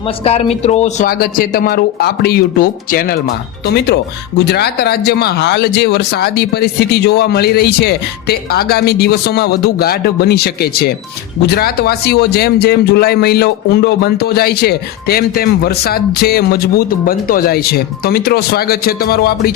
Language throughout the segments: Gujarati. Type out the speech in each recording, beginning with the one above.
નમસ્કાર મિત્રો, સ્વાગત છે તમારું આપણી યુટ્યુબ ચેનલમાં। તો મિત્રો, ગુજરાત રાજ્યમાં હાલ જે વરસાદી પરિસ્થિતિ જોવા મળી રહી છે તે આગામી દિવસોમાં વધુ ગાઢ બની શકે છે। ગુજરાતવાસીઓ જેમ જેમ જુલાઈ મહિનો ઊંડો બનતો જાય છે તેમ તેમ વરસાદ છે મજબૂત બનતો જાય છે। તો મિત્રો, સ્વાગત છે તમારું આપણી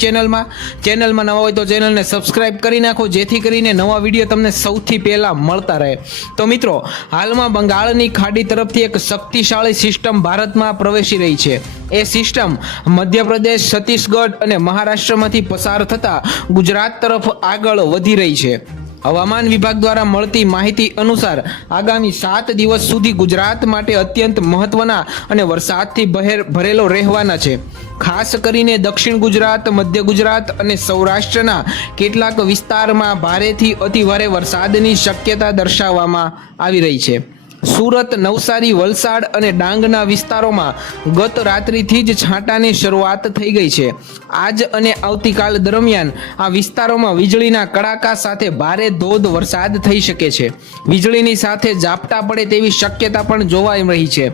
ચેનલમાં નવા હોય તો ચેનલને સબસ્ક્રાઇબ કરી નાખો, જેથી કરીને નવા વિડીયો તમને સૌથી પહેલા મળતા રહે। તો મિત્રો, હાલમાં બંગાળની ખાડી તરફથી એક શક્તિશાળી સિસ્ટમ ભારતમાં પ્રવેશી રહી છે। એ સિસ્ટમ મધ્યપ્રદેશ, છત્તીસગઢ અને મહારાષ્ટ્રમાંથી પસાર થતા ગુજરાત તરફ આગળ વધી રહી છે। હવામાન વિભાગ દ્વારા મળતી માહિતી અનુસાર આગામી 7 દિવસ સુધી ગુજરાત માટે અત્યંત મહત્વના અને વરસાદથી ભરેલો રહેવાના છે। ખાસ કરીને દક્ષિણ ગુજરાત, મધ્ય ગુજરાત અને સૌરાષ્ટ્રના કેટલાક વિસ્તારમાં ભારેથી અતિભારે વરસાદની શક્યતા દર્શાવવામાં આવી રહી છે। સુરત, નવસારી, વલસાડ અને ડાંગના વિસ્તારોમાં ગત રાત્રિથી જ છાંટાની શરૂઆત થઈ ગઈ છે। આજ અને આવતીકાલ દરમિયાન આ વિસ્તારોમાં વીજળીના કડાકા સાથે ભારે ધોધ વરસાદ થઈ શકે છે। વીજળીની સાથે ઝાપટા પડે તેવી શક્યતા પણ જોવાઈ રહી છે।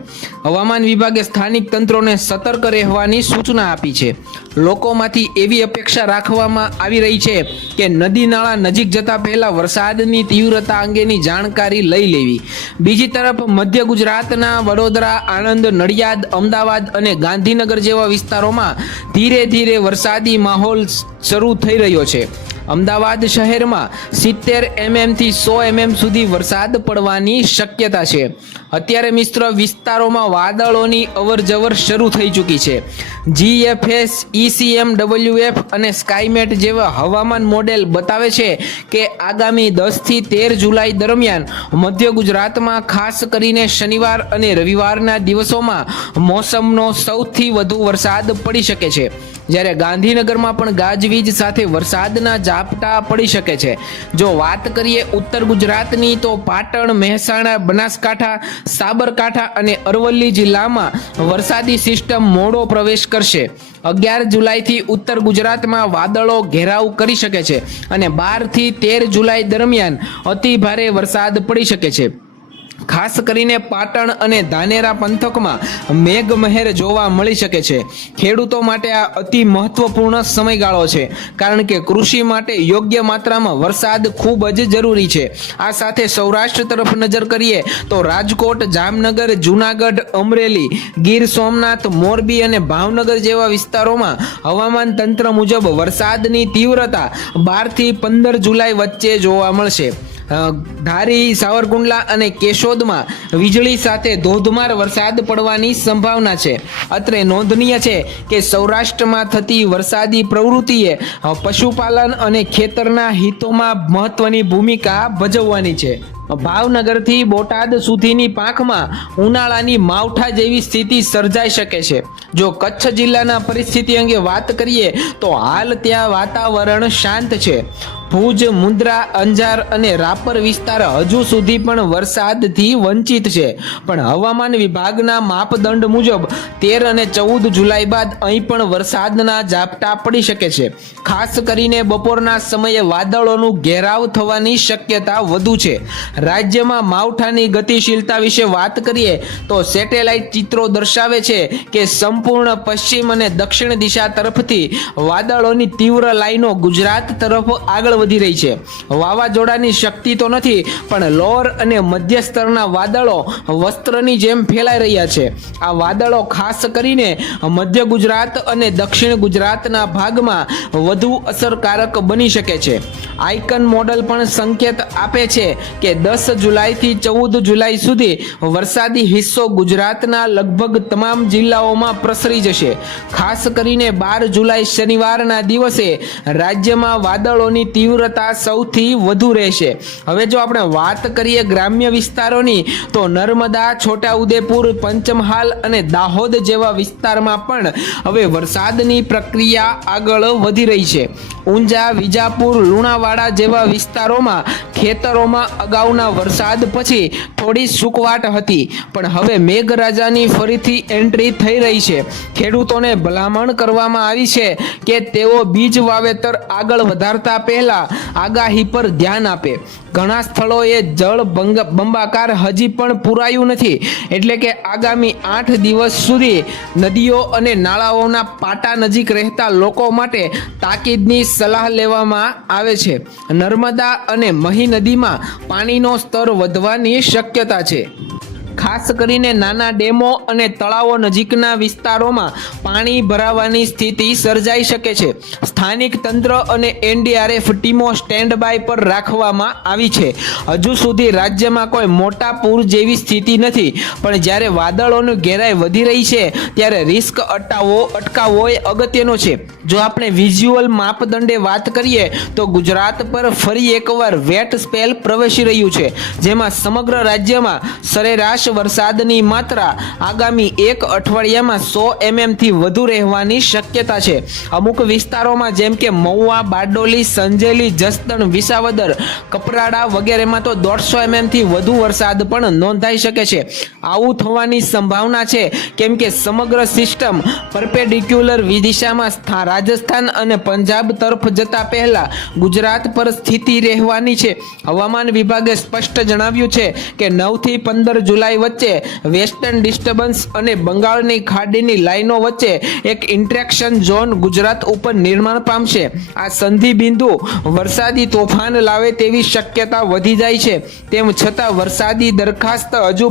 હવામાન વિભાગે સ્થાનિક તંત્રોને સતર્ક રહેવાની સૂચના આપી છે। લોકોમાંથી એવી અપેક્ષા રાખવામાં આવી રહી છે કે નદી નાળા નજીક જતા પહેલા વરસાદની તીવ્રતા અંગેની જાણકારી લઈ લેવી। બીજી તરફ મધ્ય ગુજરાતના વડોદરા, આણંદ, નડિયાદ, અમદાવાદ અને ગાંધીનગર જેવા વિસ્તારોમાં ધીરે ધીરે વરસાદી માહોલ શરૂ થઈ રહ્યો છે। અમદાવાદ શહેરમાં 70 mm થી 100 mm સુધી વરસાદ પડવાની શક્યતા છે। અત્યારે મિત્ર, વિસ્તારોમાં વાદળોની અવરજવર શરૂ થઈ ચૂકી છે। GFS, ECMWF અને સ્કાયમેટ જેવા હવામાન મોડેલ બતાવે છે કે આગામી 10 થી 13 જુલાઈ દરમિયાન મધ્ય ગુજરાતમાં ખાસ કરીને શનિવાર અને રવિવારના દિવસોમાં મોસમનો સૌથી વધુ વરસાદ પડી શકે છે, જ્યારે ગાંધીનગરમાં પણ ગાજવીજ સાથે વરસાદના ઝાપટા પડી શકે છે। જો વાત કરીએ ઉત્તર ગુજરાતની, તો પાટણ, મહેસાણા, બનાસકાંઠા, સાબરકાંઠા અને અરવલ્લી જિલ્લામાં વરસાદી સિસ્ટમ મોડો પ્રવેશ કરશે। 11 જુલાઈથી ઉત્તર ગુજરાતમાં વાદળો ઘેરાવ કરી શકે છે અને 12 થી 13 જુલાઈ દરમિયાન અતિ ભારે વરસાદ પડી શકે છે। ખાસ કરીને પાટણ અને ધાનેરા પંથકમાં મેઘમહેર જોવા મળી શકે છે। ખેડૂતો માટે આ અતિ મહત્વપૂર્ણ સમયગાળો છે, કારણ કે કૃષિ માટે યોગ્ય માત્રામાં વરસાદ ખૂબ જ જરૂરી છે। આ સાથે સૌરાષ્ટ્ર તરફ નજર કરીએ તો રાજકોટ, જામનગર, જૂનાગઢ, અમરેલી, ગીર સોમનાથ, મોરબી અને ભાવનગર જેવા વિસ્તારોમાં હવામાન તંત્ર મુજબ વરસાદની તીવ્રતા 12 થી 15 જુલાઈ વચ્ચે જોવા મળશે। ધારી, સાવરકુંડલા અને કેશોદમાં વીજળી સાથે ધોધમાર વરસાદ પડવાની સંભાવના છે। અત્રે નોંધનીય છે કે સૌરાષ્ટ્રમાં થતી વરસાદી પ્રવૃત્તિએ પશુપાલન અને ખેતરના હિતોમાં મહત્વની ભૂમિકા ભજવવાની છે। ભાવનગરથી બોટાદ સુધીની પાંખમાં ઉનાળાની માવઠા જેવી સ્થિતિ સર્જાઈ શકે છે। જો કચ્છ જિલ્લાના પરિસ્થિતિ અંગે વાત કરીએ તો હાલ ત્યાં વાતાવરણ શાંત છે। ભુજ, મુન્દ્રા, અંજાર અને રાપર વિસ્તાર હજુ સુધી પણ વરસાદથી વંચિત છે, પણ હવામાન વિભાગના માપદંડ મુજબ 13 અને 14 જુલાઈ બાદ અહીં પણ વરસાદના ઝાપટા પડી શકે છે। ખાસ કરીને બપોરના સમયે વાદળોનું ઘેરાવ થવાની શક્યતા વધુ છે। રાજ્યમાં માવઠાની ગતિશીલતા વિશે વાત કરીએ તો સેટેલાઇટ ચિત્રો દર્શાવે છે કે સંપૂર્ણ પશ્ચિમ અને દક્ષિણ દિશા તરફથી વાદળોની તીવ્ર લાઈનો ગુજરાત તરફ આગળ વધી રહી છે। વાવાઝોડાની શક્તિ તો નથી, પણ લોઅર અને મધ્ય સ્તરના વાદળો વસ્ત્રની જેમ ફેલાઈ રહ્યા છે। આ વાદળો ખાસ કરીને મધ્ય ગુજરાત અને દક્ષિણ ગુજરાતના ભાગમાં વધુ અસરકારક બની શકે છે। આઇકન મોડલ પણ સંકેત આપે છે કે 10 જુલાઈથી 14 જુલાઈ સુધી વરસાદી હિસ્સો ગુજરાતના લગભગ તમામ જિલ્લાઓમાં પ્રસરી જશે। ખાસ કરીને 12 જુલાઈ શનિવારના દિવસે રાજ્યમાં વાદળોની તીવ્રતા સૌથી વધુ રહેશે। હવે જો આપણે વાત કરીએ ગ્રામ્ય વિસ્તારોની, તો નર્મદા, છોટાઉદેપુર, પંચમહાલ અને દાહોદ જેવા વિસ્તારમાં પણ હવે વરસાદની પ્રક્રિયા આગળ વધી રહી છે। ઊંઝા, વિજાપુર, લુણાવાડા જેવા વિસ્તારોમાં ખેતરોમાં અગાઉના અગાઉના વરસાદ પછી થોડી સુકવાટ હતી, પણ હવે મેઘરાજાની ફરીથી એન્ટ્રી થઈ રહી છે. ખેડૂતોને ભલામણ કરવામાં આવી છે કે તેઓ બીજ વાવેતર આગળ વધારતા પહેલા આગાહી પર ધ્યાન આપે. ઘણા સ્થળોએ જળ બંબાકાર હજી પણ પૂરાયું નથી, એટલે કે આગામી 8 દિવસ સુધી નદીઓ અને નાળાઓના પાટા નજીક રહેતા લોકો માટે તાકીદની સલાહ લેવામાં આવે છે. નર્મદા અને મહી નદીમાં પાણીનો સ્તર વધવાની શક્યતા છે. ખાસ કરીને નાના ડેમો અને તળાવો નજીકના વિસ્તારોમાં પાણી ભરાવાની સ્થિતિ સર્જાઈ શકે છે. સ્થાનિક તંત્ર અને એનડીઆરએફ ટીમો સ્ટેન્ડ બાય પર રાખવામાં આવી છે. હજુ સુધી રાજ્યમાં કોઈ મોટા પૂર જેવી સ્થિતિ નથી, પણ જ્યારે વાદળોની ઘેરાઈ વધી રહી છે ત્યારે રિસ્ક અટકાવવો એ અગત્યનો છે. જો આપણે વિઝ્યુઅલ માપદંડે વાત કરીએ તો ગુજરાત પર ફરી એકવાર વેટ સ્પેલ પ્રવેશી રહ્યું છે, જેમાં સમગ્ર રાજ્યમાં સરેરાશ વરસાદની માત્રા આગામી 1 અઠવાડિયામાં 100 mm થી વધુ રહેવાની શક્યતા છે. અમુક વિસ્તારોમાં જેમ કે મહુવા, બારડોલી, સંજેલી, જસદણ, વિસાવદર, કપરાડા વગેરેમાં તો 150 mm થી વધુ વરસાદ પણ નોંધાઈ શકે છે. આવું થવાની સંભાવના છે કેમ કે સમગ્ર સિસ્ટમ પરપેન્ડિક્યુલર દિશામાં રાજસ્થાન અને પંજાબ તરફ જતા પહેલા ગુજરાત પર સ્થિતિ રહેવાની છે. હવામાન વિભાગે સ્પષ્ટ જણાવ્યું છે કે 9 થી 15 જુલાઈ વચ્ચે વેસ્ટર્ન ડિસ્ટર્બન્સ અને બંગાળની ખાડીની લાઈનો વચ્ચે એક ઇન્ટ્રેક્શન ઝોન ગુજરાત ઉપર નિર્માણ પામશે. આ સંધિ બિંદુ વરસાદી તોફાન લાવે તેવી શક્યતા વધી જાય છે. તેમ છતાં વરસાદી દરખાસ્ત હજુ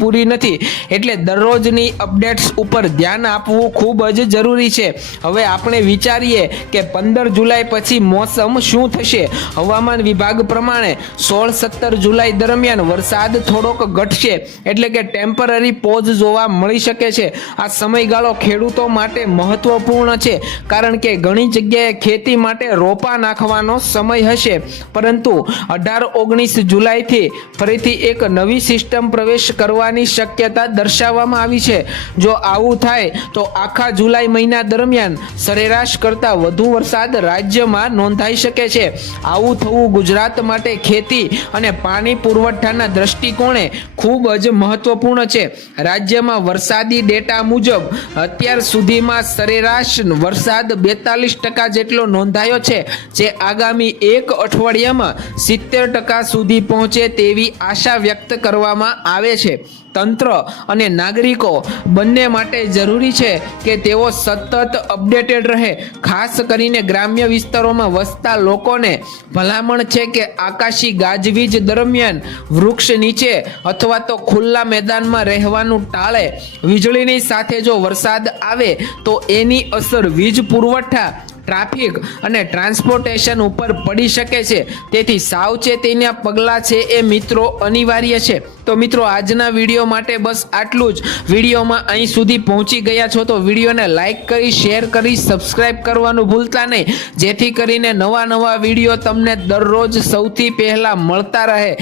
પૂરી નથી, એટલે દરરોજની અપડેટ્સ ઉપર ધ્યાન આપવું ખૂબ જ જરૂરી છે. હવે આપણે વિચારીએ કે 15 જુલાઈ પછી મોસમ શું થશે. હવામાન વિભાગ પ્રમાણે 16-17 જુલાઈ દરમિયાન વરસાદ થોડોક ઘટશે, એટલે કે ટેમ્પરરી પોઝ જોવા મળી શકે છે. આ સમયગાળો ખેડૂતો માટે મહત્વપૂર્ણ છે, કારણ કે ઘણી જગ્યાએ ખેતી માટે રોપા નાખવાનો સમય હશે. પરંતુ 18-19 જુલાઈથી ફરીથી એક નવી સિસ્ટમ પ્રવેશ કરવાની શક્યતા દર્શાવવામાં આવી છે. જો આવું થાય તો આખા જુલાઈ મહિના દરમિયાન સરેરાશ કરતાં વધુ વરસાદ રાજ્યમાં નોંધાઈ શકે છે. આવું થવું ગુજરાત માટે ખેતી અને પાણી પુરવઠાના દ્રષ્ટિકોણે ખૂબ જ મહત્વપૂર્ણ છે. રાજ્યમાં વરસાદી ડેટા મુજબ અત્યાર સુધીમાં સરેરાશ વરસાદ 42% જેટલો નોંધાયો છે, જે આગામી 1 અઠવાડિયામાં 70% સુધી પહોંચે તેવી આશા વ્યક્ત કરવામાં આવે છે. તંત્ર અને નાગરિકો બંને માટે જરૂરી છે કે તેઓ સતત અપડેટેડ રહે. ખાસ કરીને ગ્રામ્ય વિસ્તારોમાં વસતા લોકોને ભલામણ છે કે આકાશી ગાજવીજ દરમિયાન વૃક્ષ નીચે અથવા તો ખુલ્લા મેદાનમાં રહેવાનું ટાળે. વીજળીની સાથે જો વરસાદ આવે તો એની અસર વીજ પુરવઠા, ટ્રાફિક અને ટ્રાન્સપોર્ટેશન ઉપર પડી શકે છે. તેથી સાવચેતીના પગલાં છે એ મિત્રો અનિવાર્ય છે. તો મિત્રો, આજના વિડીયો માટે બસ આટલું જ. વિડીયોમાં અહીં સુધી પહોંચી ગયા છો તો વિડીયોને લાઈક કરી, શેર કરી, સબસ્ક્રાઇબ કરવાનું ભૂલતા નહીં, જેથી કરીને નવા વિડીયો તમને દરરોજ સૌથી પહેલા મળતા રહે.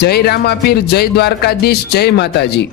જય રામાપીર, જય દ્વારકાધીશ, જય માતાજી.